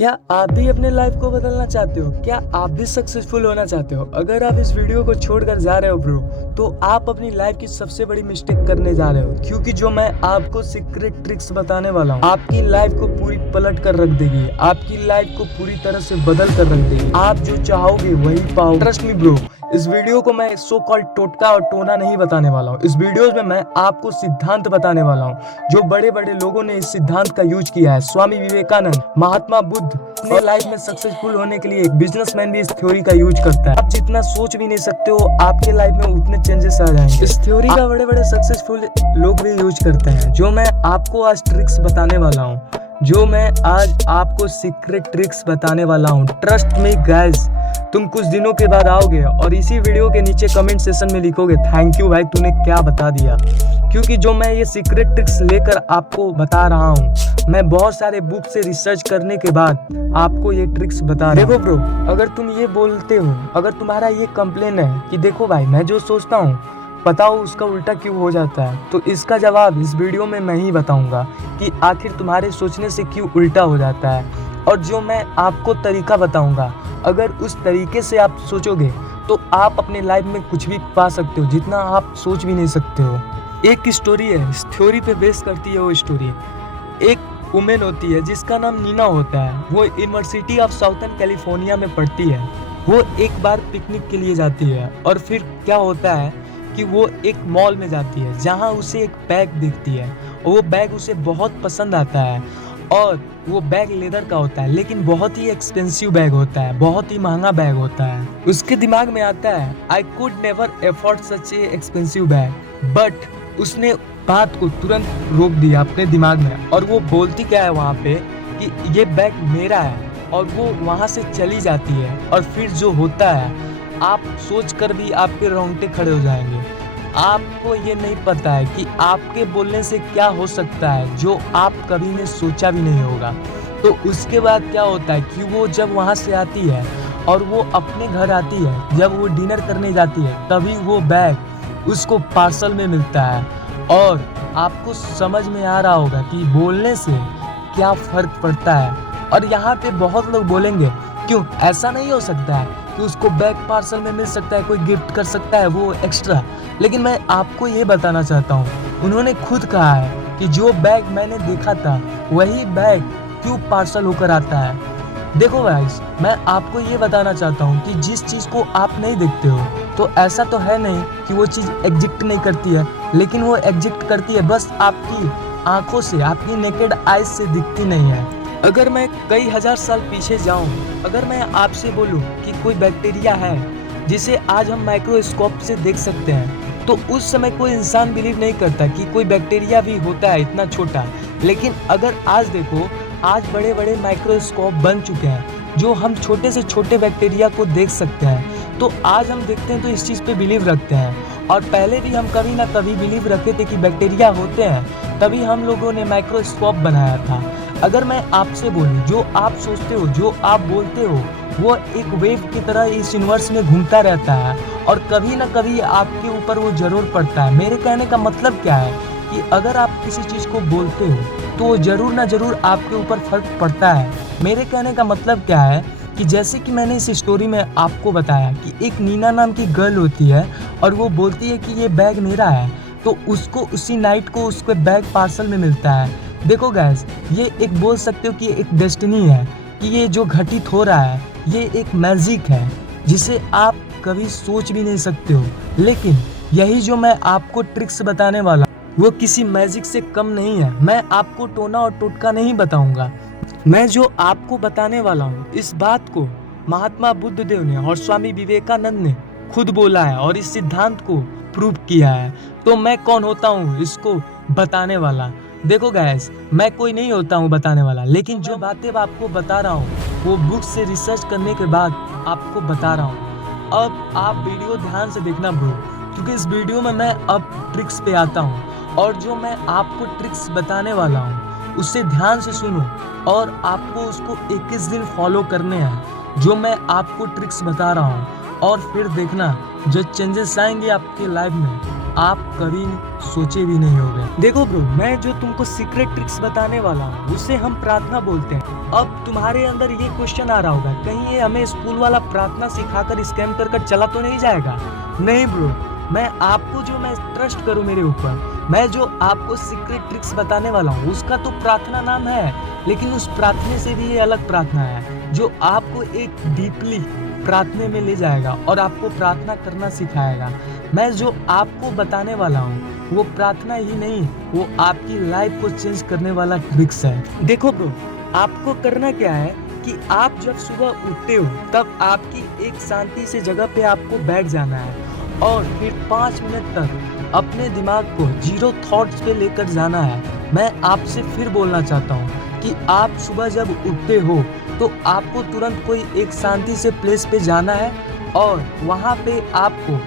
क्या आप भी अपने लाइफ को बदलना चाहते हो? क्या आप भी सक्सेसफुल होना चाहते हो? अगर आप इस वीडियो को छोड़कर जा रहे हो ब्रो, तो आप अपनी लाइफ की सबसे बड़ी मिस्टेक करने जा रहे हो, क्योंकि जो मैं आपको सीक्रेट ट्रिक्स बताने वाला हूँ आपकी लाइफ को पूरी पलट कर रख देगी, आपकी लाइफ को पूरी तरह से बदल कर रख देगी। आप जो चाहोगे वही पाओ। ट्रस्ट मी ब्रो, इस वीडियो को मैं सो कॉल्ड टोटका और टोना नहीं बताने वाला हूँ। इस वीडियो में मैं आपको सिद्धांत बताने वाला हूँ जो बड़े बड़े लोगों ने इस सिद्धांत का यूज किया है। स्वामी विवेकानंद, महात्मा बुद्ध अपने लाइफ में सक्सेसफुल होने के लिए एक बिजनेसमैन भी इस थ्योरी का यूज करता है। आप जितना सोच भी नहीं सकते हो आपके लाइफ में उतने चेंजेस आ जाएंगे। इस थ्योरी का बड़े बड़े सक्सेसफुल लोग भी यूज करते हैं, जो मैं आपको आज ट्रिक्स बताने वाला हूँ, जो मैं आज आपको सीक्रेट ट्रिक्स बताने वाला हूँ। ट्रस्ट मी गाइस, तुम कुछ दिनों के बाद आओगे और इसी वीडियो के नीचे कमेंट सेशन में लिखोगे थैंक यू भाई, तूने क्या बता दिया। क्योंकि जो मैं ये सीक्रेट ट्रिक्स लेकर आपको बता रहा हूँ, मैं बहुत सारे बुक से रिसर्च करने के बाद आपको ये ट्रिक्स बता रहा हूँ। देखो ब्रो, अगर तुम ये बोलते हो, अगर तुम्हारा ये कंप्लेन है कि देखो भाई मैं जो सोचता हूँ बताओ उसका उल्टा क्यों हो जाता है, तो इसका जवाब इस वीडियो में मैं ही बताऊंगा कि आखिर तुम्हारे सोचने से क्यों उल्टा हो जाता है। और जो मैं आपको तरीका बताऊंगा, अगर उस तरीके से आप सोचोगे तो आप अपने लाइफ में कुछ भी पा सकते हो जितना आप सोच भी नहीं सकते हो। एक स्टोरी है, इस थ्योरी पे बेस करती है वो स्टोरी। एक वुमेन होती है जिसका नाम नीना होता है। वो यूनिवर्सिटी ऑफ साउथर्न कैलिफोर्निया में पढ़ती है। वो एक बार पिकनिक के लिए जाती है और फिर क्या होता है कि वो एक मॉल में जाती है जहां उसे एक बैग दिखती है और वो बैग उसे बहुत पसंद आता है। और वो बैग लेदर का होता है, लेकिन बहुत ही एक्सपेंसिव बैग होता है, बहुत ही महंगा बैग होता है। उसके दिमाग में आता है I could never afford such A expensive bag, but उसने बात को तुरंत रोक दिया अपने दिमाग में और वो बोलती क्या है वहाँ पे कि ये बैग मेरा है, और वो वहाँ से चली जाती है। और फिर जो होता है आप सोच कर भी आपके रोंगटे खड़े हो जाएंगे। आपको ये नहीं पता है कि आपके बोलने से क्या हो सकता है जो आप कभी ने सोचा भी नहीं होगा। तो उसके बाद क्या होता है कि वो जब वहाँ से आती है और वो अपने घर आती है, जब वो डिनर करने जाती है, तभी वो बैग उसको पार्सल में मिलता है। और आपको समझ में आ रहा होगा कि बोलने से क्या फर्क पड़ता है। और यहाँ पे बहुत लोग बोलेंगे क्यों ऐसा नहीं हो सकता है कि उसको बैग पार्सल में मिल सकता है, कोई गिफ्ट कर सकता है वो एक्स्ट्रा। लेकिन मैं आपको ये बताना चाहता हूँ, उन्होंने खुद कहा है कि जो बैग मैंने देखा था वही बैग क्यों पार्सल होकर आता है। देखो गाइस, मैं आपको ये बताना चाहता हूँ कि जिस चीज़ को आप नहीं देखते हो तो ऐसा तो है नहीं कि वो चीज़ एग्जिस्ट नहीं करती है, लेकिन वो एग्जिस्ट करती है, बस आपकी आंखों से, आपकी नेकेड आइज से दिखती नहीं है। अगर मैं कई हजार साल पीछे जाऊं, अगर मैं आपसे बोलूं कि कोई बैक्टीरिया है जिसे आज हम माइक्रोस्कोप से देख सकते हैं, तो उस समय कोई इंसान बिलीव नहीं करता कि कोई बैक्टीरिया भी होता है इतना छोटा। लेकिन अगर आज देखो, आज बड़े बड़े माइक्रोस्कोप बन चुके हैं जो हम छोटे से छोटे बैक्टीरिया को देख सकते हैं। तो आज हम देखते हैं तो इस चीज़ पे बिलीव रखते हैं। और पहले भी हम कभी ना कभी बिलीव रखे थे कि बैक्टीरिया होते हैं, तभी हम लोगों ने माइक्रोस्कोप बनाया था। अगर मैं आपसे बोलूं, जो आप सोचते हो, जो आप बोलते हो, वो एक वेव की तरह इस यूनिवर्स में घूमता रहता है और कभी ना कभी आपके ऊपर वो जरूर पड़ता है। मेरे कहने का मतलब क्या है कि अगर आप किसी चीज़ को बोलते हो तो वो जरूर ना जरूर आपके ऊपर फर्क पड़ता है। मेरे कहने का मतलब क्या है कि जैसे कि मैंने इस स्टोरी में आपको बताया कि एक नीना नाम की गर्ल होती है और वो बोलती है कि ये बैग मेरा है, तो उसको उसी नाइट को उसके बैग पार्सल में मिलता है। देखो गाइस, ये एक बोल सकते हो कि एक डेस्टिनी है, कि ये जो घटित हो रहा है ये एक मैजिक है जिसे आप कभी सोच भी नहीं सकते हो। लेकिन यही जो मैं आपको ट्रिक्स बताने वाला वो किसी मैजिक से कम नहीं है। मैं आपको टोना और टोटका नहीं बताऊंगा, मैं जो आपको बताने वाला हूँ इस बात को महात्मा बुद्ध देव ने और स्वामी विवेकानंद ने खुद बोला है और इस सिद्धांत को प्रूव किया है। तो मैं कौन होता हूँ इसको बताने वाला? देखो गाइस, मैं कोई नहीं होता हूँ बताने वाला, लेकिन जो बातें आपको बता रहा हूँ वो बुक से रिसर्च करने के बाद आपको बता रहा हूँ। अब आप वीडियो ध्यान से देखना ब्रो, क्योंकि इस वीडियो में मैं अब ट्रिक्स पे आता हूँ और जो मैं आपको ट्रिक्स बताने वाला हूँ उससे ध्यान से सुनो और आपको उसको 21 दिन फॉलो करने हैं जो मैं आपको ट्रिक्स बता रहा हूँ। और फिर देखना जो चेंजेस आएंगे आपके लाइफ में आप कभी सोचे भी नहीं होगे। देखो ब्रो, मैं जो तुमको सीक्रेट ट्रिक्स बताने वाला हूँ उसे हम प्रार्थना बोलते हैं। अब तुम्हारे अंदर ये क्वेश्चन आ रहा होगा, कहीं ये हमें स्कूल वाला प्रार्थना सिखाकर स्कैम कर चला तो नहीं जाएगा? नहीं ब्रो, मैं आपको जो मैं ट्रस्ट करूँ मेरे ऊपर, मैं जो आपको सीक्रेट ट्रिक्स बताने वाला हूँ उसका तो प्रार्थना नाम है, लेकिन उस प्रार्थना से भी ये अलग प्रार्थना है जो आपको एक डीपली प्रार्थना में ले जाएगा और आपको प्रार्थना करना सिखाएगा। मैं जो आपको बताने वाला हूँ वो प्रार्थना ही नहीं, वो आपकी लाइफ को चेंज करने वाला ट्रिक्स है। देखो ब्रो, आपको करना क्या है कि आप जब सुबह उठते हो तब आपकी एक शांति से जगह पे आपको बैठ जाना है और फिर 5 मिनट तक अपने दिमाग को जीरो थॉट्स पे लेकर जाना है। मैं आपसे फिर बोलना चाहता हूँ कि आप सुबह जब उठते हो तो आपको तुरंत कोई एक शांति से प्लेस पे जाना है और वहाँ पे आपको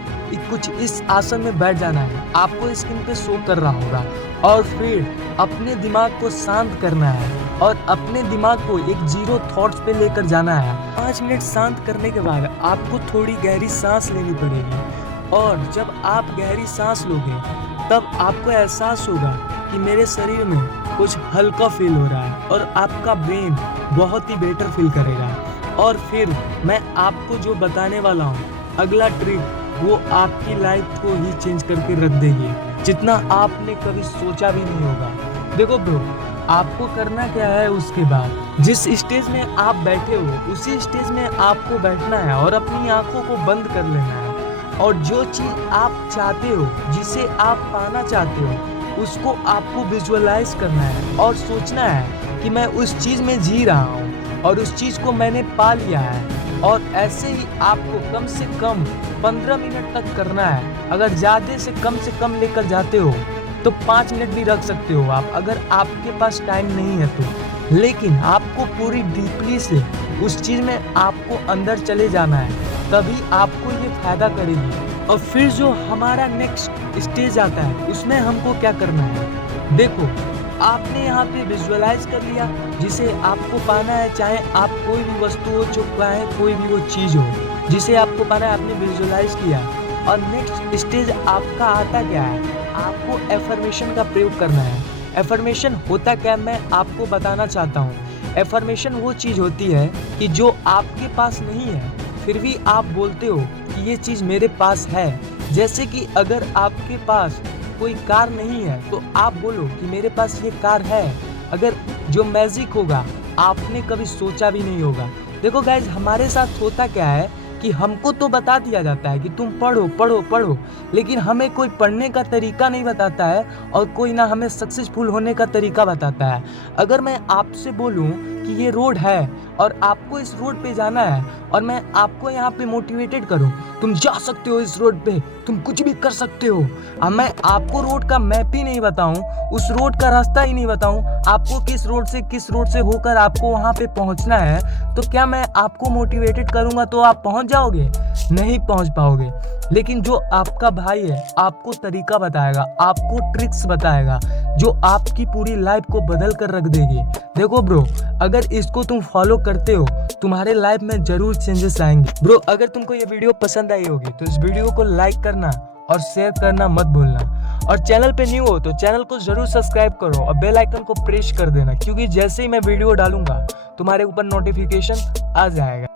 कुछ इस आसन में बैठ जाना है। आपको स्क्रीन पे शो कर रहा होगा और फिर अपने दिमाग को शांत करना है और अपने दिमाग को एक जीरो थॉट्स पे लेकर जाना है। 5 मिनट शांत करने के बाद आपको थोड़ी गहरी सांस लेनी पड़ेगी और जब आप गहरी सांस लोगे तब आपको एहसास होगा कि मेरे शरीर में कुछ हल्का फील हो रहा है और आपका ब्रेन बहुत ही बेटर फील करेगा। और फिर मैं आपको जो बताने वाला हूँ अगला ट्रिक, वो आपकी लाइफ को ही चेंज करके रख देगी, जितना आपने कभी सोचा भी नहीं होगा। देखो ब्रो, आपको करना क्या है, उसके बाद जिस स्टेज में आप बैठे हो उसी स्टेज में आपको बैठना है और अपनी आंखों को बंद कर लेना है और जो चीज़ आप चाहते हो, जिसे आप पाना चाहते हो, उसको आपको विजुअलाइज करना है और सोचना है कि मैं उस चीज़ में जी रहा हूँ और उस चीज़ को मैंने पा लिया है। और ऐसे ही आपको कम से कम 15 मिनट तक करना है। अगर ज़्यादा से कम लेकर जाते हो तो 5 मिनट भी रख सकते हो आप, अगर आपके पास टाइम नहीं है तो। लेकिन आपको पूरी डीपली से उस चीज़ में आपको अंदर चले जाना है, तभी आपको ये फायदा करेगी। और फिर जो हमारा नेक्स्ट स्टेज आता है उसमें हमको क्या करना है, देखो आपने यहाँ पे विजुअलाइज कर लिया जिसे आपको पाना है, चाहे आप कोई भी वस्तु हो, चाहे कोई भी वो चीज़ हो जिसे आपको पाना है, आपने विजुअलाइज किया। और नेक्स्ट स्टेज आपका आता क्या है, आपको एफर्मेशन का प्रयोग करना है। एफर्मेशन होता क्या, मैं आपको बताना चाहता हूँ। एफर्मेशन वो चीज़ होती है कि जो आपके पास नहीं है फिर भी आप बोलते हो कि ये चीज़ मेरे पास है। जैसे कि अगर आपके पास कोई कार नहीं है तो आप बोलो कि मेरे पास ये कार है। अगर जो मैजिक होगा आपने कभी सोचा भी नहीं होगा। देखो गाइज, हमारे साथ होता क्या है कि हमको तो बता दिया जाता है कि तुम पढ़ो पढ़ो पढ़ो, लेकिन हमें कोई पढ़ने का तरीका नहीं बताता है और कोई ना हमें सक्सेसफुल होने का तरीका बताता है। अगर मैं आपसे बोलूं कि ये रोड है और आपको इस रोड पे जाना है और मैं आपको यहाँ पे मोटिवेटेड करूँ, तुम जा सकते हो इस रोड पे, तुम कुछ भी कर सकते हो। अब मैं आपको रोड का मैप ही नहीं बताऊँ, उस रोड का रास्ता ही नहीं बताऊँ, आपको किस रोड से होकर आपको वहाँ पे पहुँचना है, तो क्या मैं आपको मोटिवेटेड करूँगा तो आप पहुँच जाओगे? नहीं पहुँच पाओगे। लेकिन जो आपका भाई है आपको तरीका बताएगा, आपको ट्रिक्स बताएगा जो आपकी पूरी लाइफ को बदल कर रख देगी। देखो ब्रो, अगर इसको तुम फॉलो करते हो तुम्हारे लाइफ में जरूर चेंजेस आएंगे। ब्रो, अगर तुमको ये वीडियो पसंद आई होगी तो इस वीडियो को लाइक करना और शेयर करना मत भूलना। और चैनल पे न्यू हो तो चैनल को जरूर सब्सक्राइब करो और बेल आइकन को प्रेस कर देना, क्योंकि जैसे ही मैं वीडियो डालूंगा तुम्हारे ऊपर नोटिफिकेशन आ जाएगा।